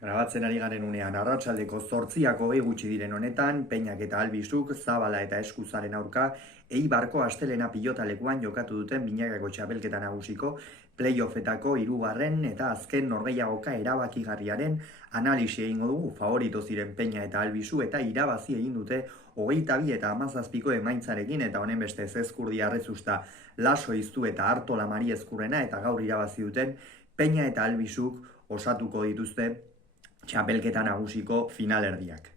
Grabatzen ari garen unean, arratsaldeko 8:00 gutxi diren honetan, Peñak eta Albizuk, Zabala eta Eskuzaren aurka, Eibarko astelena pilotalekuan jokatu duten binakako txapelketa nagusiko, playoffetako 3. eta azken norgehiagoka erabakigarriaren analisi egingo dugu. Favorito ziren Peña eta Albizu eta irabazi egin dute 22 eta 17ko emaitzarekin, eta honen beste Ezkurdi Arrezusta, Laso Iztu eta Artola Mari Ezkurrena, eta gaur irabazi duten Peña eta Albizuk osatuko dituzte txapelketa nagusiko finalerdiak.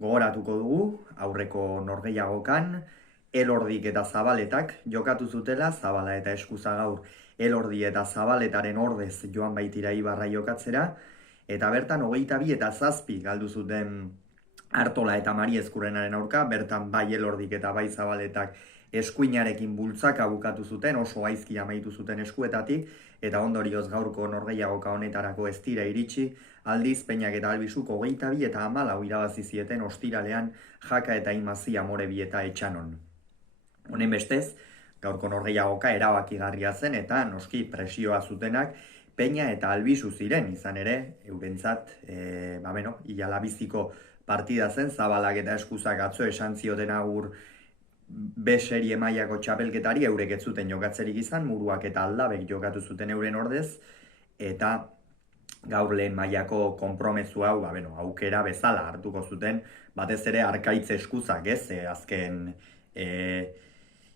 Gogoratuko dugu, aurreko norgehiagokan, Elordik eta Zabaletak jokatu zutela, Zabala eta Eskuza gaur Elordi eta Zabaletaren ordez joan baitira Ibarra jokatzera, eta bertan 22 eta 7 galdu zuten Artola eta Mari Ezkurrenaren aurka, bertan bai Elordik eta bai Zabaletak eskuinarekin bultzaka bukatu zuten, oso gaizki amaitu zuten eskuetatik, eta ondorioz gaurko norgehiagoka honetarako ez dira iritsi, aldiz Peñak eta Albizuk 22 eta 14 irabazi zieten ostiralean Jaka eta Imazi Amorebi eta Etxanon. Honen bestez, gaurko norgehiagoka erabakigarria zen eta noski presioa zutenak Peña eta Albizu ziren, izan ere, eurentzat, ilalabiziko partida zen, Zabalak eta Eskuzak atzo esan zioten agur B serie mailako txapelketari eurek ez zuten jokatzerik izan, Muruak eta Aldabek jokatu zuten euren ordez, eta gaur lehen mailako konpromezu hau, aukera bezala hartuko zuten, batez ere Arkaitz Eskuzak, azken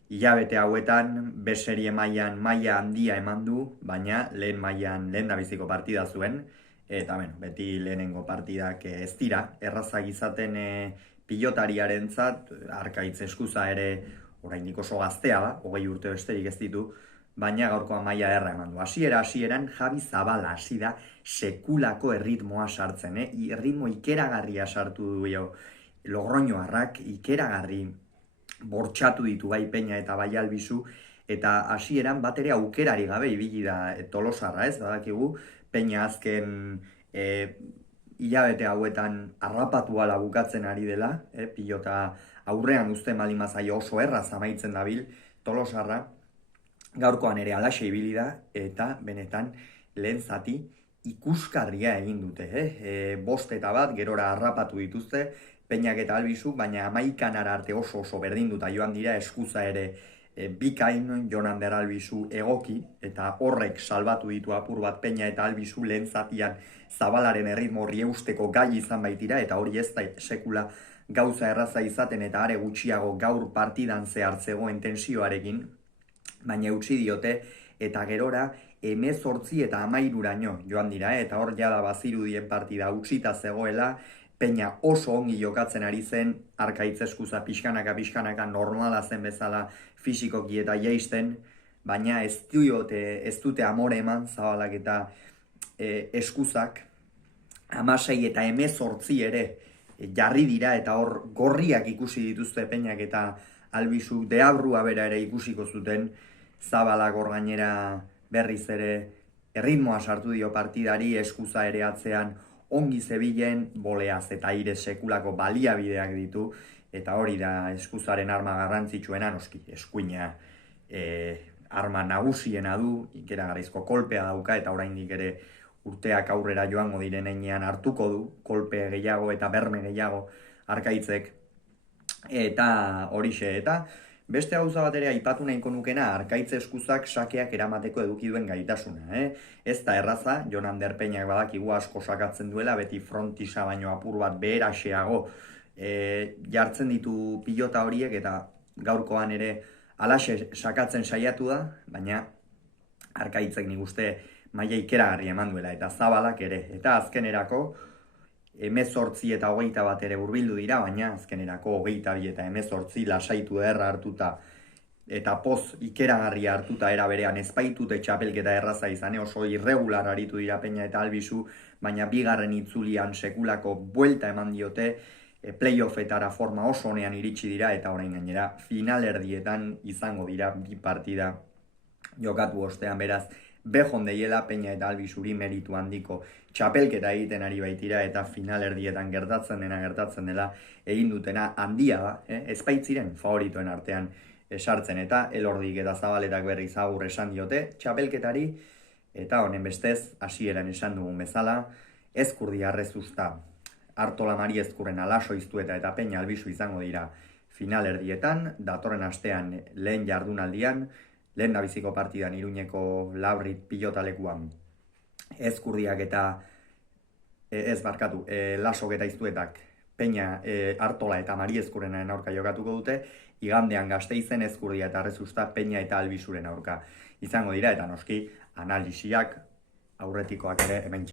hilabete hauetan B serie mailan maila handia eman du, baina lehen mailan lehendabiziko partida zuen, eta beti lehenengo partidak ez dira, errazak izaten pilotariarentzat, Arkaitz Eskuza ere oraindik oso gaztea da, 20 urte besterik ez ditu, baina gaurkoa maila erra eman du. Hasieran Javi Zabala hasi da sekulako erritmoa sartzen, erritmo ikeragarria sartu du Logroñoarrak, ikeragarri bortxatu ditu bai Peña eta bai Albizu, eta hasieran bat ere aukerari gabe ibili da Tolosarra, badakigu, Peña azken hilabete hauetan harrapatu ala bukatzen ari dela, pilota aurrean uzten balimazaio oso erraz amaitzen dabil Tolosarra, gaurkoan ere alaxe ibili da, eta benetan lehen zati ikuskarria egin dute. 5 eta 1 gerora harrapatu dituzte, Peñak eta Albizu, baina 11 arte oso berdinduta joan dira, Eskuza ere bikain, Jonander Albizu egoki, eta horrek salbatu ditu apur bat Peña eta Albizu lehen zatian Zabalaren erritmo horri eusteko gai izan baitira, eta hori ez da sekula gauza erraza izaten, eta are gutxiago gaur partidan zehar zegoen tensioarekin, baina eutsi diote, eta gerora 18 eta 13raino joan dira, eta hor jada bazirudien partida utzita zegoela, Peña oso ongi jokatzen ari zen, Arkaitz Eskuza pixkanaka normala zen bezala fisikoki eta jaisten, baina ez dute amore eman Zabalak eta Eskuzak, 16 eta 18 ere jarri dira, eta hor gorriak ikusi dituzte Peñak eta Albizu, deabrua bera ere ikusiko zuten, Zabalak hor gainera berriz ere erritmoa sartu dio partidari, Eskuza ere atzean ongi zebilen, boleaz eta aire sekulako baliabideak ditu, eta hori da Eskuzaren arma garrantzitsuena, noski, eskuina arma nagusiena du, ikeragarrizko kolpea dauka, eta oraindik ere urteak aurrera joango diren heinean hartuko du, kolpe gehiago eta berme gehiago Arkaitzek, eta horixe, eta beste gauza bat ere aipatu nahiko nukena, Arkaitz Eskuzak sakeak eramateko eduki duen gaitasuna. Ez da erraza, Jonander Peñak badakigu asko sakatzen duela, beti frontisa baino apur bat beheraxeago jartzen ditu pilota horiek, eta gaurkoan ere alaxe sakatzen saiatu da, baina Arkaitzek nik uste maila ikeragarri eman duela, eta Zabalak ere, eta azkenerako 18 eta 21 ere hurbildu dira, baina azkenerako 22 eta 18 lasaitu erra hartuta, eta poz ikeragarria hartuta era berean ezpaitute txapelketa erraza izan, oso irregular aritu dira Peña eta Albizu, baina bigarren itzulian sekulako buelta eman diote, playoffetara forma oso honean iritsi dira, eta orain gainera finalerdietan izango dira bi partida jokatu ostean, beraz, bejon deiela Peña eta Albizuri meritu handiko txapelketa egiten ari baitira, eta finalerdietan gertatzen dela egin dutena handia da, ez baitziren favoritoen artean sartzen, eta Elordik eta Zabaletak berriz agur esan diote txapelketari, eta honen bestez, hasieran esan dugun bezala, Ezkurdi Arrezusta, Artola Mari Ezkurrena, Laso Iztueta eta Peña Albisu izango dira finalerdietan, datorren astean lehen jardunaldian, lehen nabiziko partidan Iruñeko Labrit pilotalekuan Ezkurdiak eta Lasok eta Iztuetak Peña, Artola eta Mari Ezkurrenaren aurka jokatuko dute, igandean Gasteizen Ezkurdia eta Arrezusta Peña eta Albisuren aurka izango dira, eta noski analisiak aurretikoak ere hemen